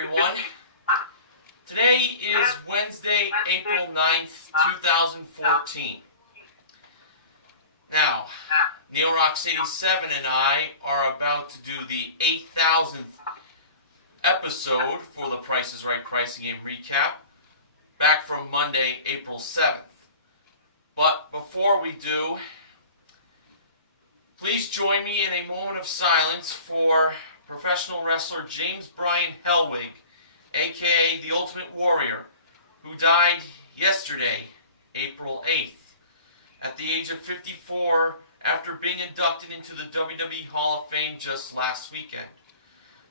everyone. Today is Wednesday, April 9th, 2014. Now, Neil Rocks 87 and I are about to do the 8,000th episode for the Price is Right Pricing Game Recap, back from Monday, April 7th. But before we do, please join me in a moment of silence for professional wrestler James Bryan Hellwig, aka The Ultimate Warrior, who died yesterday, April 8th, at the age of 54 after being inducted into the WWE Hall of Fame just last weekend.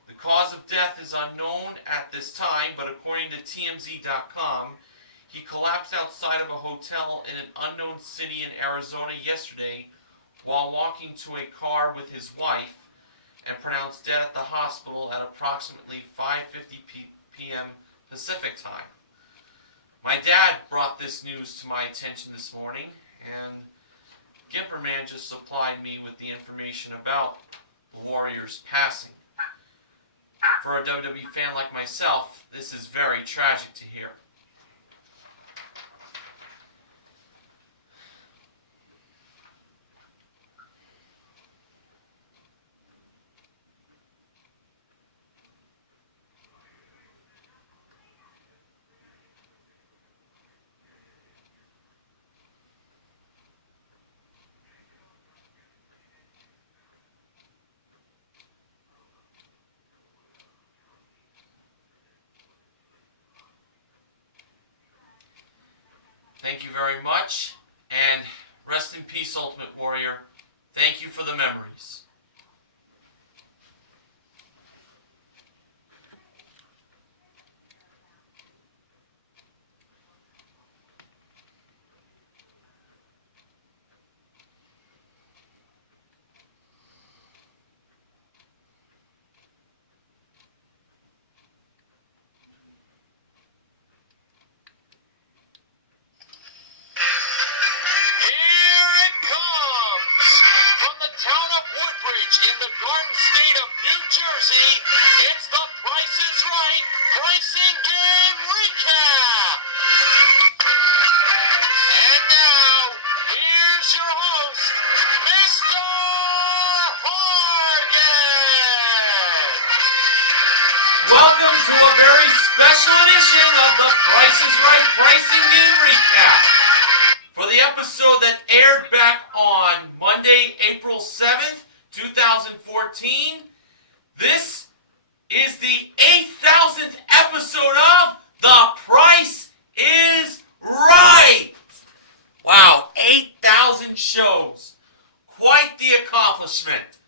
The cause of death is unknown at this time, but according to TMZ.com, he collapsed outside of a hotel in an unknown city in Arizona yesterday while walking to a car with his wife, and pronounced dead at the hospital at approximately 5:50 p.m. Pacific time. My dad brought this news to my attention this morning, and Gimperman just supplied me with the information about the Warriors passing. For a WWE fan like myself, this is very tragic to hear. Thank you very much, and rest in peace, Ultimate Warrior. Thank you for the memories. In the Garden State of New Jersey, it's the Price is Right Pricing Game Recap. And now, here's your host, Mr. Hargan. Welcome to a very special edition of the Price is Right Pricing Game Recap. For the episode that aired back on Monday, April 7th, 2014, this is the 8,000th episode of The Price is Right. Wow, 8,000 shows. Quite the accomplishment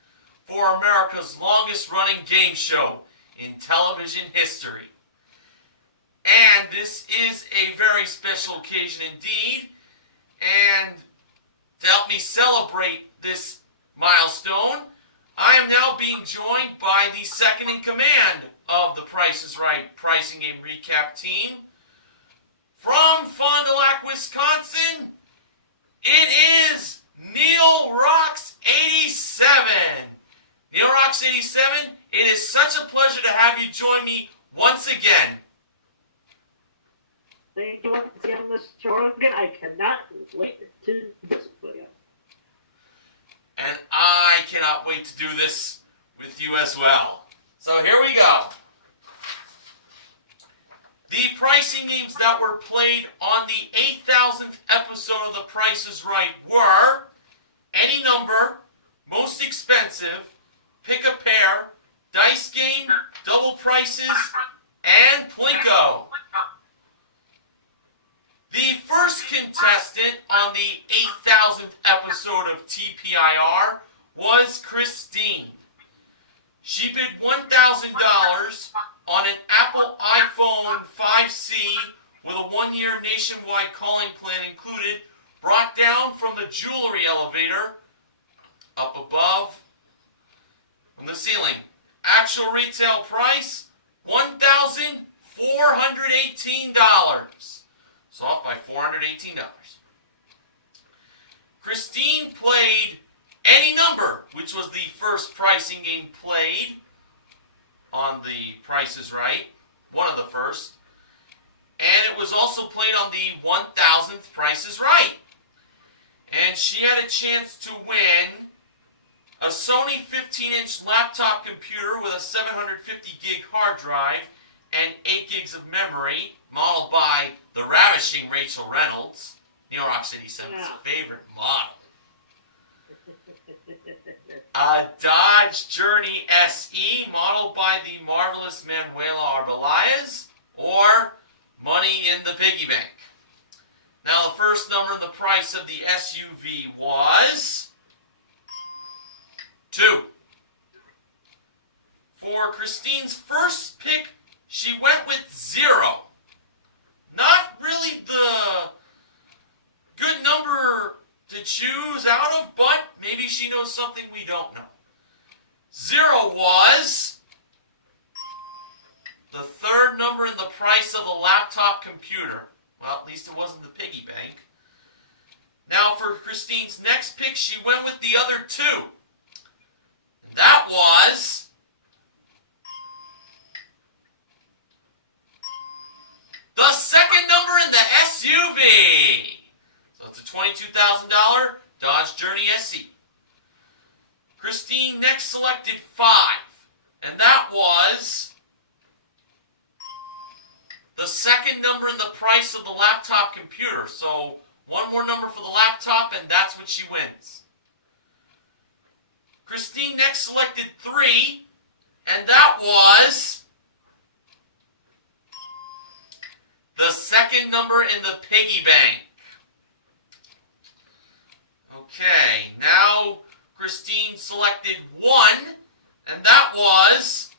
for America's longest running game show in television history. And this is a very special occasion indeed. And to help me celebrate this milestone, I am now being joined by the second in command of the Price is Right Pricing Game Recap team. From Fond du Lac, Wisconsin, it is Neil Rocks 87. Neil Rocks 87, it is such a pleasure to have you join me once again. Thank you once again, Mr. Hargan. I cannot wait to do this with you. And I cannot wait to do this with you as well. So here we go. The pricing games that were played on the 8,000th episode of The Price is Right were Any Number, Most Expensive, Pick a Pair, Dice Game, Double Prices, and Plinko. The first contestant on the 8,000th episode of TPIR was Christine. She bid $1,000 on an Apple iPhone 5C with a 1-year nationwide calling plan included, brought down from the jewelry elevator up above from the ceiling. Actual retail price, $1,418. So off by $418. Christine played Any Number, which was the first pricing game played on The Price is Right. one of the first. And it was also played on the 1000th Price is Right. And she had a chance to win a Sony 15-inch laptop computer with a 750 gig hard drive and 8 gigs of memory, modeled by the ravishing Rachel Reynolds, New York City 7's favorite model. A Dodge Journey SE, modeled by the marvelous Manuela Arbeláez, or Money in the Piggy Bank. Now, the first number in the price of the SUV was 2. For Christine's first pick, she went with 0. Not really the good number to choose out of, but maybe she knows something we don't know. 0 was the third number in the price of a laptop computer. Well, at least it wasn't the piggy bank. Now, for Christine's next pick, she went with the other 2. That was the second number in the SUV. So it's a $22,000 Dodge Journey SE. Christine next selected 5, and that was the second number in the price of the laptop computer. So one more number for the laptop, and that's what she wins. Christine next selected 3, and that was the second number in the piggy bank. Okay, now Christine selected 1, and that was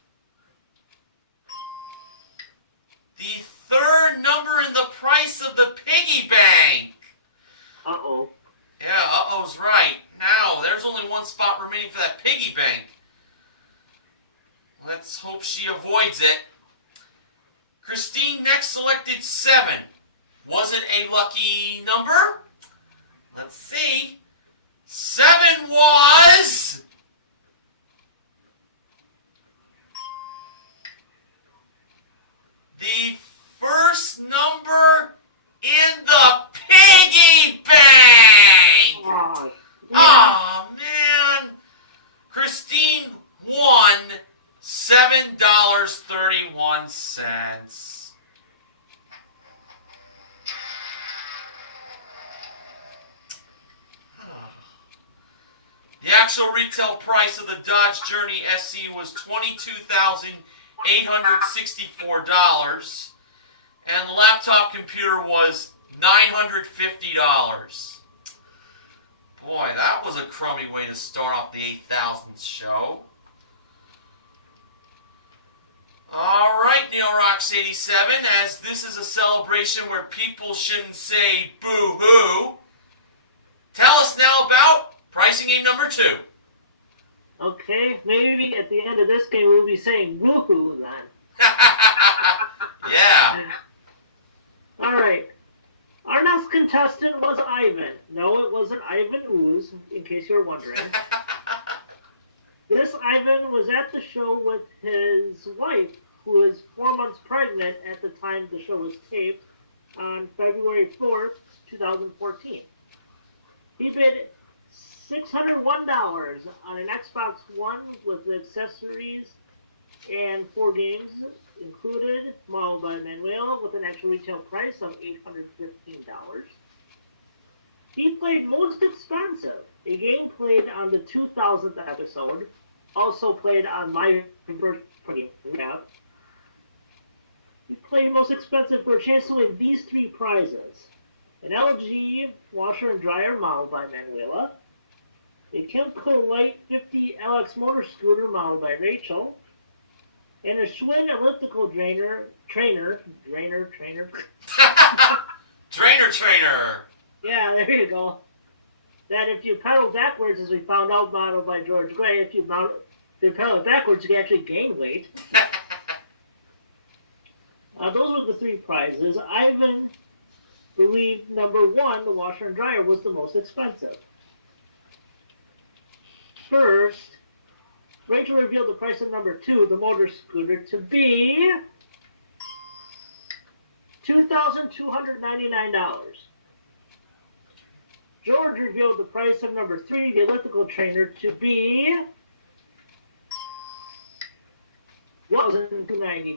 the third number in the price of the piggy bank. Uh-oh. Yeah, uh-oh's right. Now, there's only one spot remaining for that piggy bank. Let's hope she avoids it. Christine next selected 7. Was it a lucky number? Let's see. 7 was the first number in the piggy bank. Oh, Aw, man. Christine won $7.31. The actual retail price of the Dodge Journey SE was $22,864, and the laptop computer was $950. Boy, that was a crummy way to start off the 8000s show. Alright, Neorox 87, as this is a celebration where people shouldn't say boo-hoo, tell us now about pricing game number 2. okay, maybe at the end of this game we'll be saying woohoo then. Yeah. Alright. Our next contestant was Ivan. No, it wasn't Ivan Ooze, in case you're wondering. This Ivan was at the show with his wife, who was 4 months pregnant at the time the show was taped, on February 4th, 2014. He bid $601 on an Xbox One with accessories and 4 games included, modeled by Manuela, with an actual retail price of $815. He played Most Expensive, a game played on the 2000th episode, also played on my first game. He played Most Expensive for a chance to win these 3 prizes: an LG washer and dryer modeled by Manuela, a Kimco Light 50 LX motor scooter modeled by Rachel, and a Schwinn elliptical trainer. Trainer. Yeah, there you go. That if you pedal backwards, as we found out, modeled by George Gray, if you pedal it backwards, you can actually gain weight. Those were the 3 prizes. Ivan believed number 1, the washer and dryer, was the most expensive. First, Rachel revealed the price of number 2, the motor scooter, to be $2,299. George revealed the price of number 3, the elliptical trainer, to be $1,299.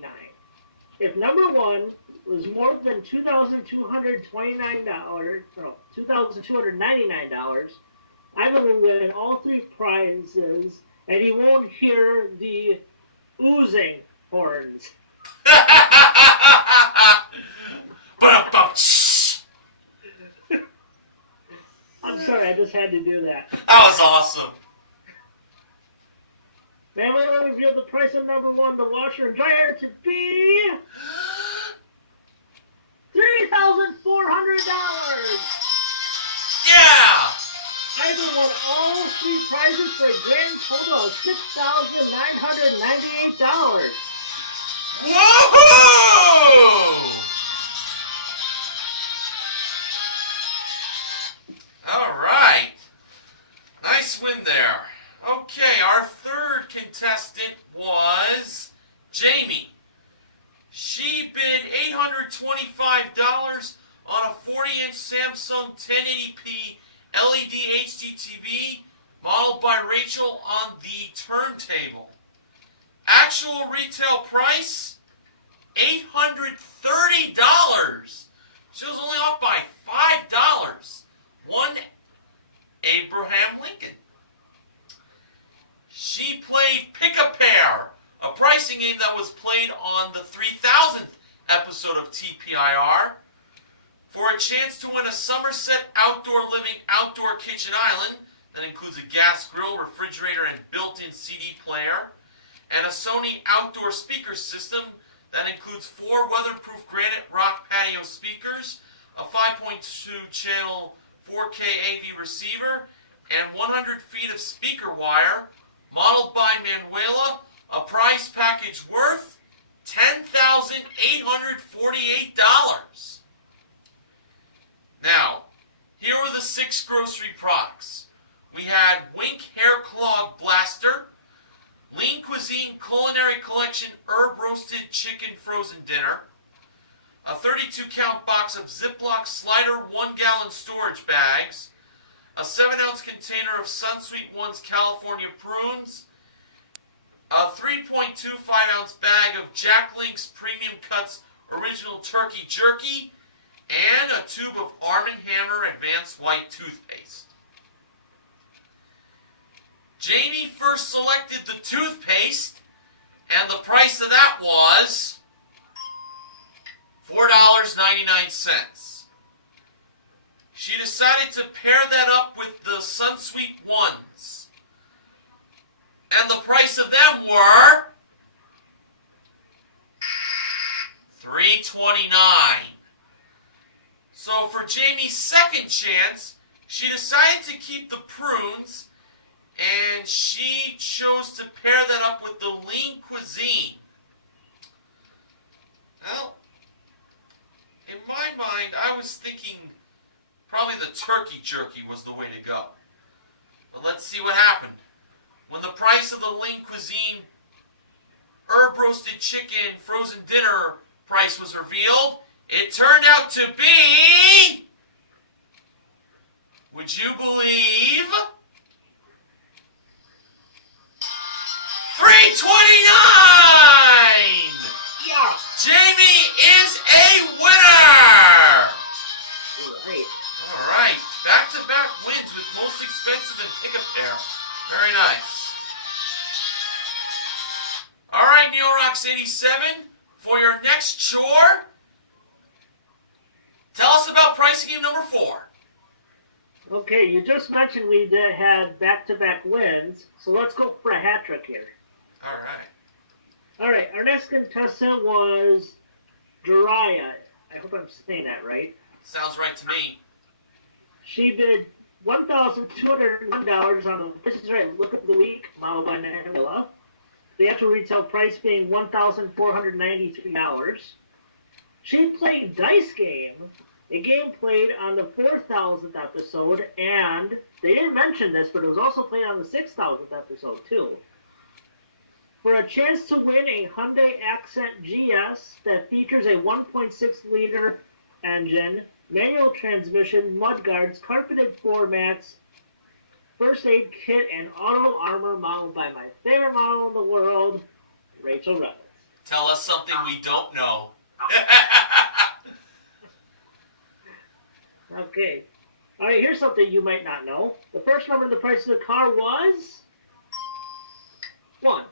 If number 1 was more than $2,299, I'm going to win all 3 prizes, and you won't hear the oozing horns. I'm sorry, I just had to do that. That was awesome. Manuela revealed the price of number 1, the washer and dryer, to be $3,400. Yeah! Ivan won all 3 prizes for a grand total of $6,998. Woohoo! All right. Nice win there. Okay, our third contestant was Jamie. She bid $825 on a 40-inch Samsung 1080p LED HD TV modeled by Rachel on the turntable. Actual retail price, $830. She was only off by $5. One Abraham Lincoln. She played Pick-a-Pair, a pricing game that was played on the 3000th episode of TPIR, for a chance to win a Somerset Outdoor Living outdoor kitchen island that includes a gas grill, refrigerator, and built-in CD player, and a Sony outdoor speaker system that includes 4 weatherproof granite rock patio speakers, a 5.2 channel 4K AV receiver, and 100 feet of speaker wire, modeled by Manuela, a prize package worth $10,848. Now, here were the 6 grocery products. We had Wink Hair Clog Blaster, Lean Cuisine Culinary Collection Herb Roasted Chicken Frozen Dinner, a 32-count box of Ziploc Slider 1-gallon storage bags, a 7-ounce container of Sunsweet One's California Prunes, a 3.25-ounce bag of Jack Link's Premium Cuts Original Turkey Jerky, and a tube of Arm & Hammer Advanced White Toothpaste. Jamie first selected the toothpaste, and the price of that was $4.99. She decided to pair that up with the Sunsweet Ones, and the price of them were $3.29. So for Jamie's second chance, she decided to keep the prunes, and she chose to pair that up with the Lean Cuisine. Well, in my mind, I was thinking probably the turkey jerky was the way to go. But let's see what happened. When the price of the Lean Cuisine herb roasted chicken frozen dinner price was revealed, it turned out to be, would you believe, $3.29! Yeah! Jamie is a winner! Right. Alright, back-to-back wins with most expensive and Pick-a-Pair. Very nice. Alright, NeoRox87, for your next chore, tell us about pricing game number 4. Okay, you just mentioned we had back-to-back wins, so let's go for a hat trick here. Alright. Alright, our next contestant was Jiraiya. I hope I'm saying that right. Sounds right to me. She bid $1,201 on the This is Right Look of the Week, modeled by Manuela. The actual retail price being $1,493. She played Dice Game, a game played on the 4,000th episode, and they didn't mention this, but it was also played on the 6,000th episode, too. For a chance to win a Hyundai Accent GS that features a 1.6-liter engine, manual transmission, mudguards, carpeted floor mats, first aid kit, and auto armor modeled by my favorite model in the world, Rachel Reynolds. Tell us something we don't know. Okay. All right, here's something you might not know. The first number in the price of the car was 1.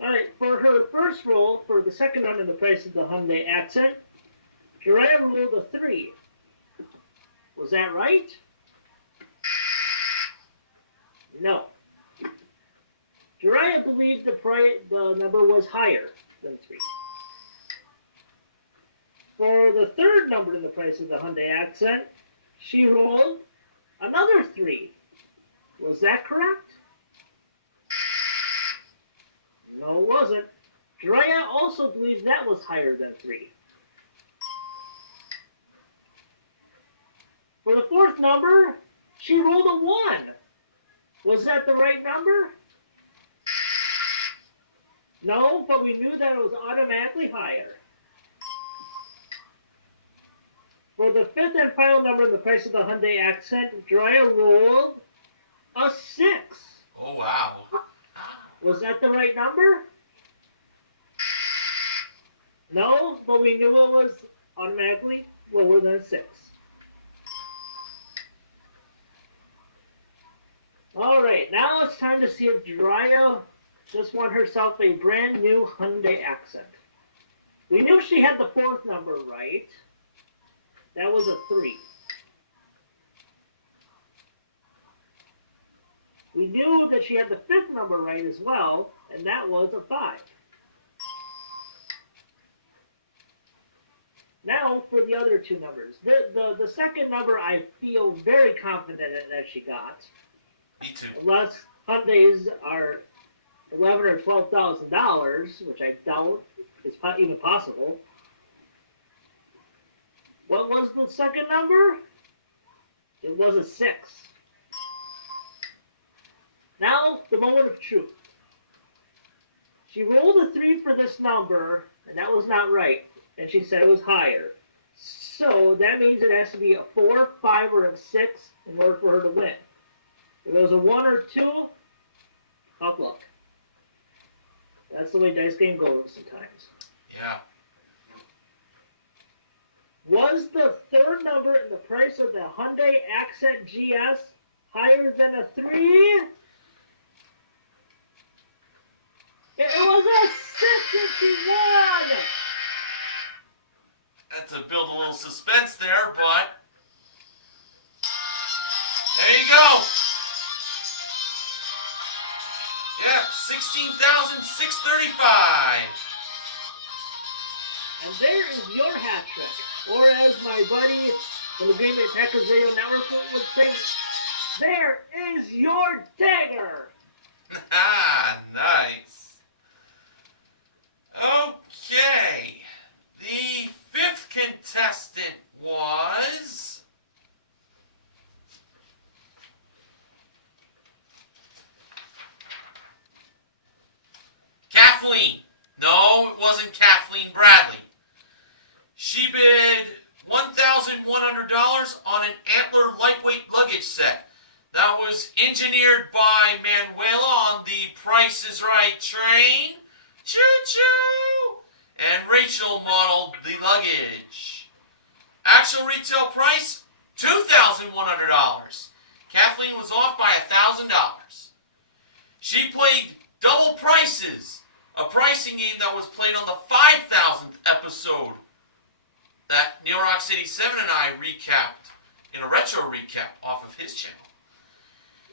All right, for her first roll, for the second number in the price of the Hyundai Accent, Jiraiya ruled a 3. Was that right? No. Jiraiya believed the number was higher than 3. For the third number in the price of the Hyundai Accent, she rolled another 3. Was that correct? No, it wasn't. Jiraiya also believed that was higher than 3. For the fourth number, she rolled a 1. Was that the right number? No, but we knew that it was automatically higher. For the fifth and final number in the price of the Hyundai Accent, Jiraiya rolled a 6. Oh, wow. Was that the right number? No, but we knew it was automatically lower than 6. Alright, now it's time to see if Jiraiya just won herself a brand new Hyundai Accent. We knew she had the fourth number right. That was a 3. We knew that she had the fifth number right as well, and that was a 5. Now for the other two numbers. The second number I feel very confident in that she got. Me too. Unless Hyundais are $11,000 or $12,000, which I doubt is even possible. What was the second number? It was a 6. Now, the moment of truth. She rolled a 3 for this number, and that was not right. And she said it was higher. So, that means it has to be a 4, 5, or a 6 in order for her to win. If it was a 1 or 2, tough luck. That's the way dice game goes sometimes. Yeah. Was the third number in the price of the Hyundai Accent GS higher than a 3? It was a 651! Had to build a little suspense there, but there you go. Yeah, 16,635. And there is your hat trick. Or as my buddy from the Green Bay Packers Radio Network would say, there is your dagger! Nice. Okay. The fifth contestant was Kathleen. No, it wasn't Kathleen Bradley. She bid $1,100 on an Antler lightweight luggage set that was engineered by Manuela on the Price is Right train. Choo-choo! And Rachel modeled the luggage. Actual retail price, $2,100. Kathleen was off by $1,000. She played Double Prices, a pricing game that was played on the 5,000th episode that New Rock City 7 and I recapped in a retro recap off of his channel.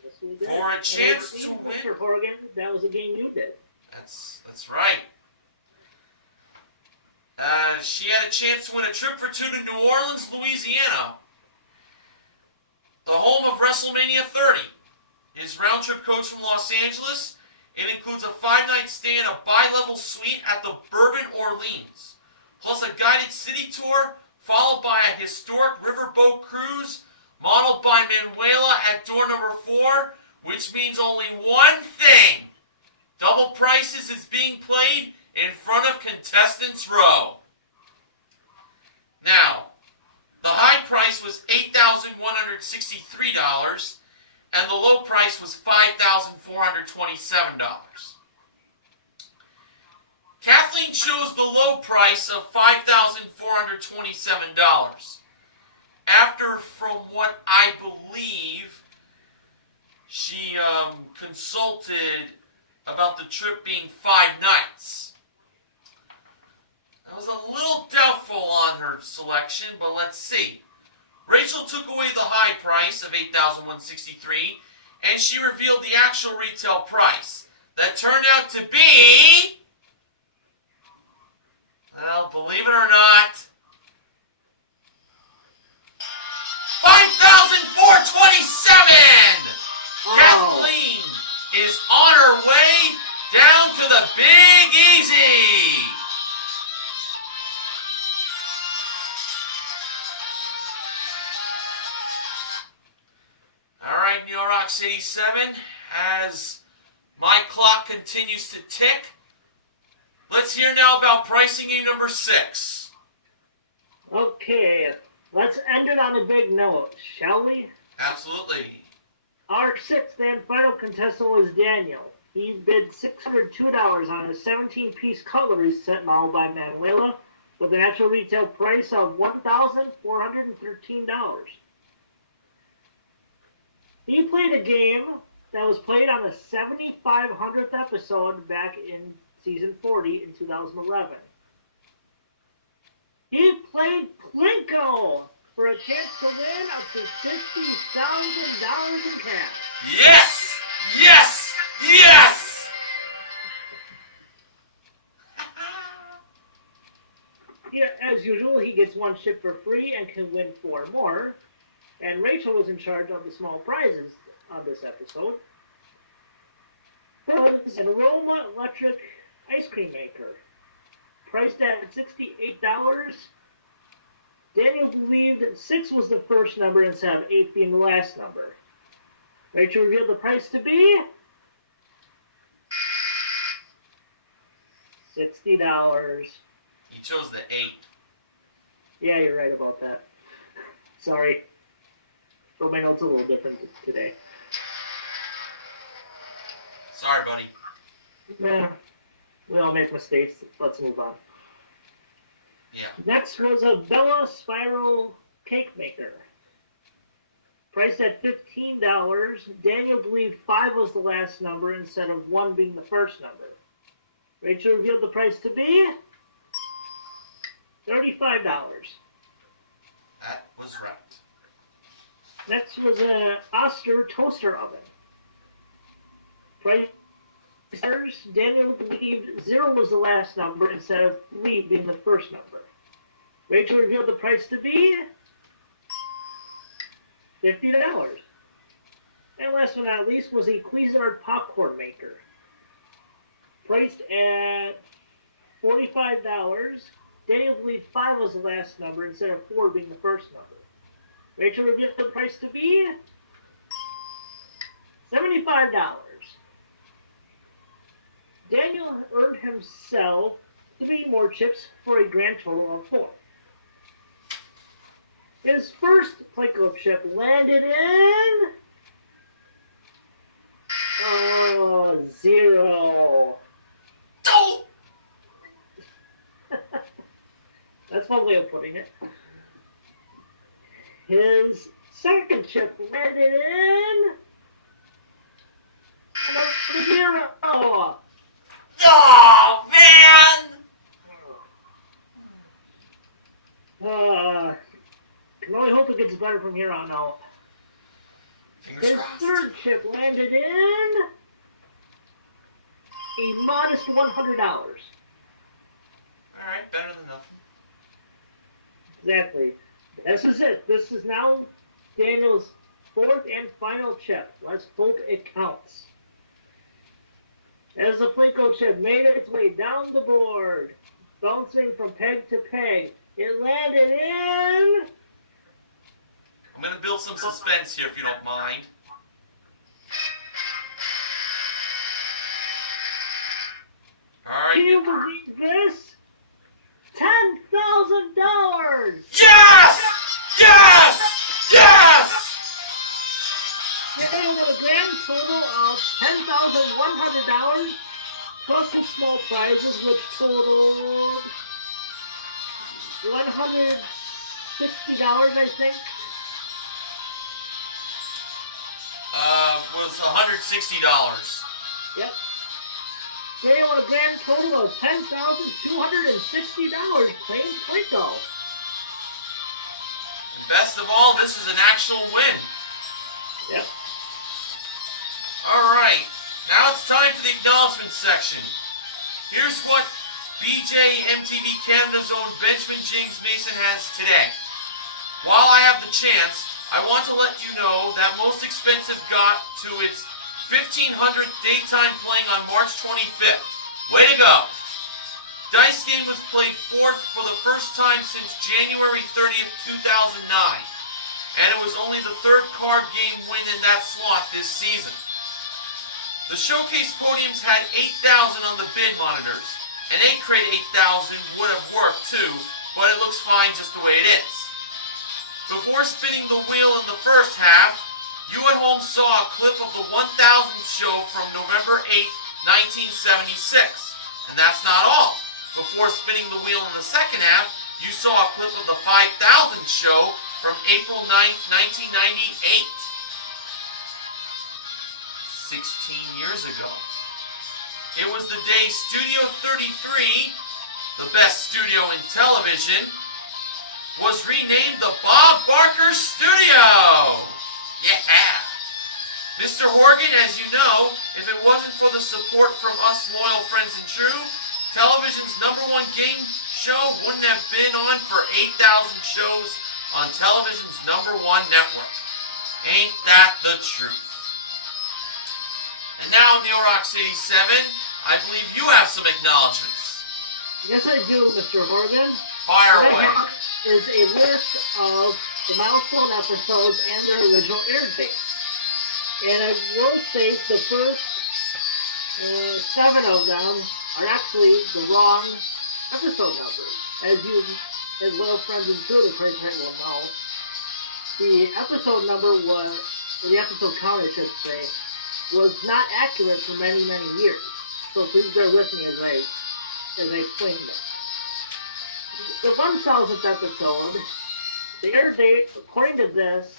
Yes, we did. For a chance to win. Mr. Horgan, that was a game you did. That's right. She had a chance to win a trip for 2 to New Orleans, Louisiana, the home of WrestleMania 30. His round trip coach from Los Angeles. It includes a 5-night stay in a bi-level suite at the Bourbon Orleans, plus a guided city tour, followed by a historic riverboat cruise, modeled by Manuela at door number 4, which means only one thing. Double Prices is being played in front of contestants row. Now, the high price was $8,163, and the low price was $5,427. Kathleen chose the low price of $5,427. After, from what I believe, she consulted about the trip being 5 nights. I was a little doubtful on her selection, but let's see. Rachel took away the high price of $8,163, and she revealed the actual retail price. That turned out to be, well, believe it or not, $5,427! Oh. Kathleen is on her way down to the Big Easy. All right, New York City 7, as my clock continues to tick, let's hear now about pricing game number 6. Okay, let's end it on a big note, shall we? Absolutely. Our sixth and final contestant was Daniel. He bid $602 on a 17-piece cutlery set modeled by Manuela with an actual retail price of $1,413. He played a game that was played on the 7,500th episode back in season 40 in 2011. He played Plinko for a chance to win up to $50,000 in cash. Yes! Yes! Yes! Yeah, as usual, he gets one ship for free and can win 4 more. And Rachel was in charge of the small prizes on this episode. Was an Aroma electric ice cream maker. Priced at $68. Daniel believed 6 was the first number instead of 8 being the last number. Rachel revealed the price to be $60. You chose the 8. Yeah, you're right about that. Sorry. But my note's a little different today. Sorry, buddy. Yeah, we all make mistakes. Let's move on. Yeah. Next was a Bella Spiral Cake Maker. Priced at $15, Daniel believed 5 was the last number instead of 1 being the first number. Rachel revealed the price to be $35. That was right. Next was an Oster toaster oven. Price Daniel believed 0 was the last number instead of 3 being the first number. Rachel revealed the price to be $50. And last but not least was a Cuisinart popcorn maker. Priced at $45. Daniel believed 5 was the last number instead of 4 being the first number. Rachel revealed the price to be $75. Daniel earned himself 3 more chips for a grand total of 4. His first Plinko chip landed in 0. Oh! That's one way of putting it. His second chip landed in 0. Oh, man! Can only hope it gets better from here on out. Fingers His crossed. third chip landed in a modest $100. Alright, better than nothing. Exactly. This is it. This is now Daniel's 4th and final chip. Let's hope it counts. As the Plinko chip made its way down the board, bouncing from peg to peg, it landed in I'm going to build some suspense here if you don't mind. All Can you right. believe this? $10,000! Yes! Yes! Yes! They won a grand total of $10,100 plus some small prizes, which totaled $160, I think. Was $160. Yep. They won a grand total of $10,260 playing Plinko. Best of all, this is an actual win. Yep. All right, now it's time for the acknowledgement section. Here's what BJ MTV Canada's own Benjamin James Mason has today. While I have the chance, I want to let you know that Most Expensive got to its 1,500th daytime playing on March 25th. Way to go! Dice Game was played fourth for the first time since January 30th, 2009. And it was only the third card game win in that slot this season. The showcase podiums had 8,000 on the bid monitors. An 8-crate 8,000 would have worked too, but it looks fine just the way it is. Before spinning the wheel in the first half, you at home saw a clip of the 1000th show from November 8, 1976. And that's not all. Before spinning the wheel in the second half, you saw a clip of the 5000th show from April 9th, 1998. 16 years ago. It was the day Studio 33, the best studio in television, was renamed the Bob Barker Studio. Yeah. Mr. Horgan, as you know, if it wasn't for the support from us loyal friends and true, television's #1 game show wouldn't have been on for 8,000 shows on television's #1 network. Ain't that the truth? And now, New Rock City 7, I believe you have some acknowledgments. Yes, I do, Mr. Horgan. Fire What I away. have is a list of the milestone episodes and their original air dates. And I will state the first 7 of them are actually the wrong episode numbers. As loyal friends and true, the president will know. The episode number was, or the episode count, I should say, was not accurate for many, many years. So please bear with me as I explain this. The 1000th episode, the air date, according to this,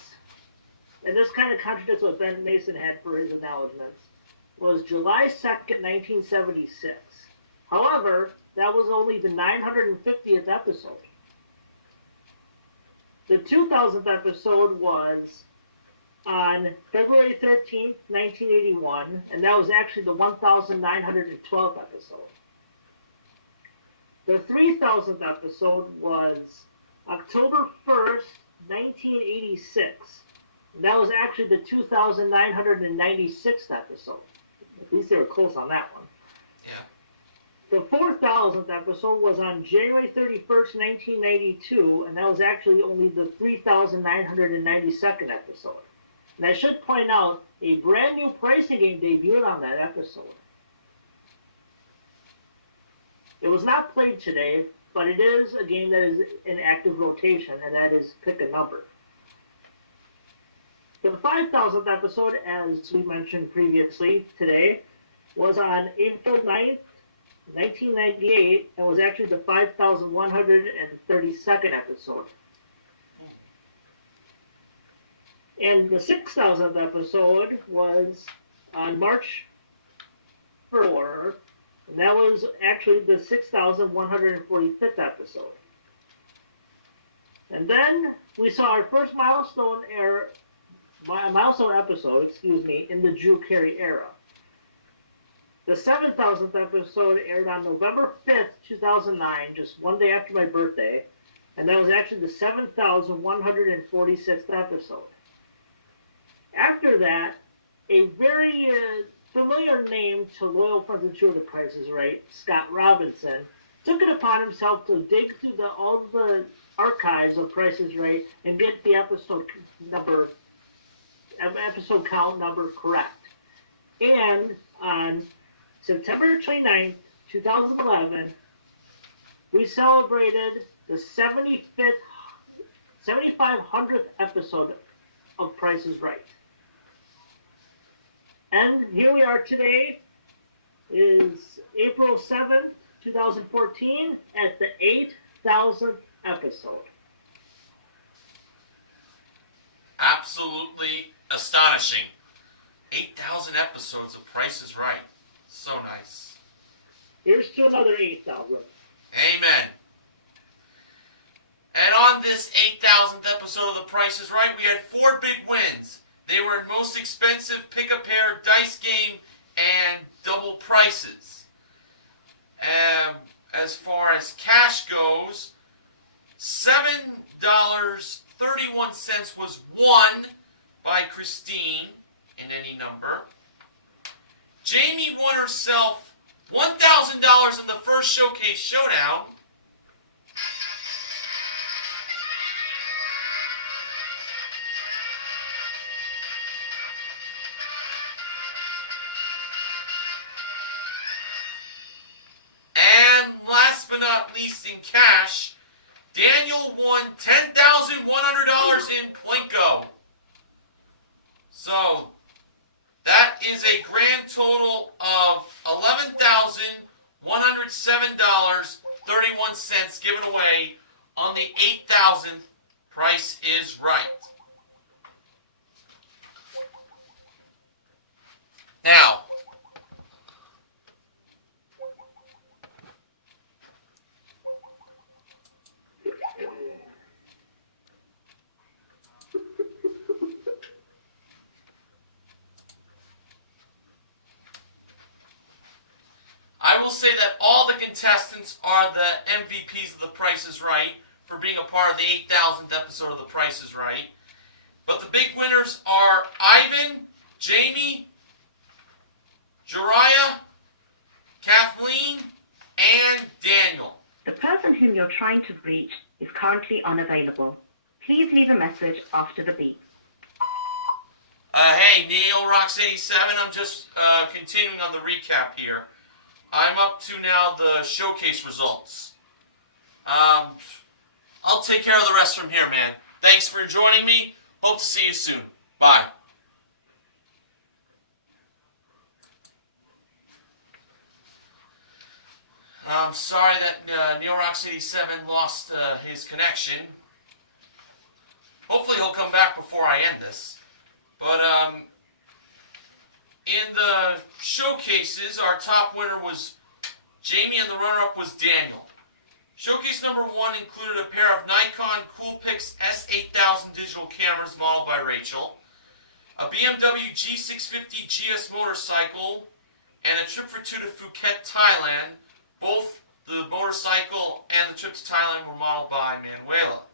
and this kind of contradicts what Ben Mason had for his acknowledgments, was July 2nd, 1976. However, that was only the 950th episode. The 2000th episode was on February 13th, 1981, and that was actually the 1912th episode. The 3000th episode was October 1st, 1986. And that was actually the 2996th episode. At least they were close on that one. Yeah. The 4000th episode was on January 31st, 1992, and that was actually only the 3992nd episode. And I should point out, a brand new pricing game debuted on that episode. It was not played today, but it is a game that is in active rotation, and that is Pick a Number. The 5000th episode, as we mentioned previously today, was on April 9th, 1998, and was actually the 5132nd episode. And the 6000th episode was on March 4th, and that was actually the 6145th episode. And then we saw our first milestone episode, in the Drew Carey era. The 7000th episode aired on November 5th, 2009, just one day after my birthday, and that was actually the 7146th episode. After that, a very familiar name to loyal friends and true to Price is Right, Scott Robinson, took it upon himself to dig through all the archives of Price is Right and get the episode count number correct. And on September 29th, 2011, we celebrated the 7,500th episode of Price is Right. And here we are today, is April 7th, 2014, at the 8,000th episode. Absolutely astonishing. 8,000 episodes of Price is Right. So nice. Here's to another 8,000. Amen. And on this 8,000th episode of The Price is Right, we had 4 big wins. They were in most expensive pick-a-pair, dice game, and double prices. As far as cash goes, $7.31 was won by Christine in any number. Jamie won herself $1,000 in the first showcase showdown. And last but not least in cash, Daniel won $10,100 in Plinko. So that is a grand total of $11,107.31 given away on the 8,000th Price is Right. Now, I will say that all the contestants are the MVPs of The Price is Right for being a part of the 8,000th episode of The Price is Right. But the big winners are Ivan, Jamie, Jariah, Kathleen, and Daniel. The person whom you're trying to reach is currently unavailable. Please leave a message after the beep. Hey, Neil Rocks 87, I'm just continuing on the recap here. I'm up to now the showcase results. I'll take care of the rest from here, man. Thanks for joining me. Hope to see you soon. Bye. I'm sorry that Neil Rocks 87 lost his connection. Hopefully he'll come back before I end this. But in the showcases, our top winner was Jamie and the runner-up was Daniel. Showcase number 1 included a pair of Nikon Coolpix S8000 digital cameras modeled by Rachel, a BMW G650 GS motorcycle, and a trip for 2 to Phuket, Thailand. Both the motorcycle and the trip to Thailand were modeled by Manuela.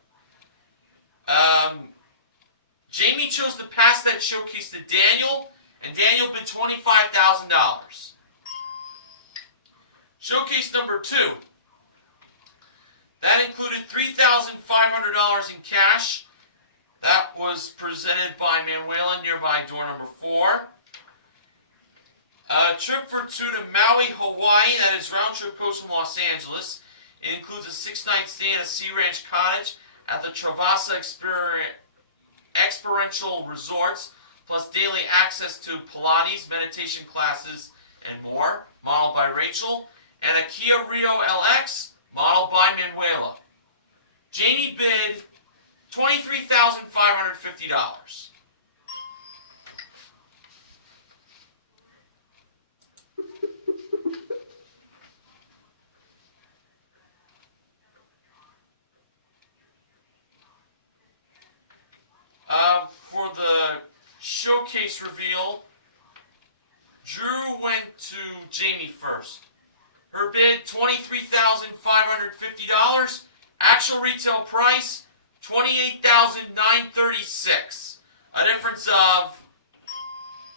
Jamie chose to pass that showcase to Daniel, and Daniel bid $25,000. Showcase number 2. That included $3,500 in cash. That was presented by Manuela nearby door number 4. A trip for 2 to Maui, Hawaii. That is round trip coast from Los Angeles. It includes a 6-night stay in a Sea Ranch cottage at the Travasa Experiential Resorts, plus daily access to Pilates, meditation classes, and more, modeled by Rachel, and a Kia Rio LX, modeled by Manuela. Jamie bid $23,550. For the showcase reveal, Drew went to Jamie first. Her bid, $23,550. Actual retail price, $28,936. A difference of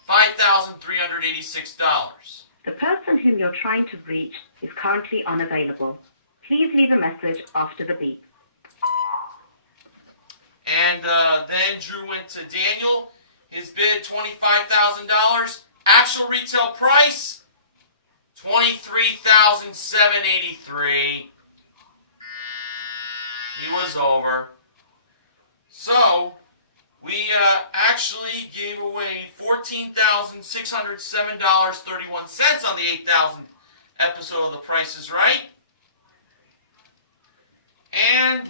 $5,386. The person whom you're trying to reach is currently unavailable. Please leave a message after the beep. And then Drew went to Daniel. His bid, $25,000. Actual retail price, $23,783. He was over. So, we actually gave away $14,607.31 on the 8,000th episode of The Price is Right. And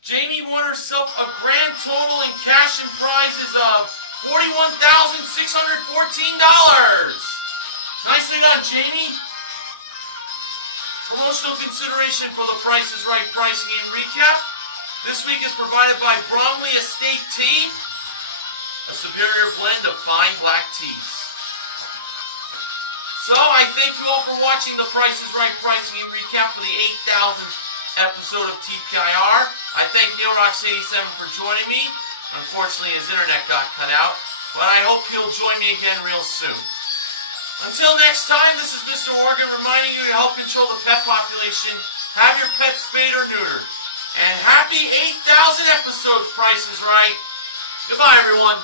Jamie won herself a grand total in cash and prizes of $41,614. Nicely done, Jamie. Promotional consideration for The Price is Right pricing game recap this week is provided by Bromley Estate Tea, a superior blend of fine black teas. So I thank you all for watching The Price is Right pricing game recap for the 8,000th episode of TPIR. I thank NeilRox87 for joining me. Unfortunately, his internet got cut out, but I hope he'll join me again real soon. Until next time, this is Mr. Organ reminding you to help control the pet population, have your pet spayed or neutered. And happy 8,000 episodes, Price is Right. Goodbye, everyone.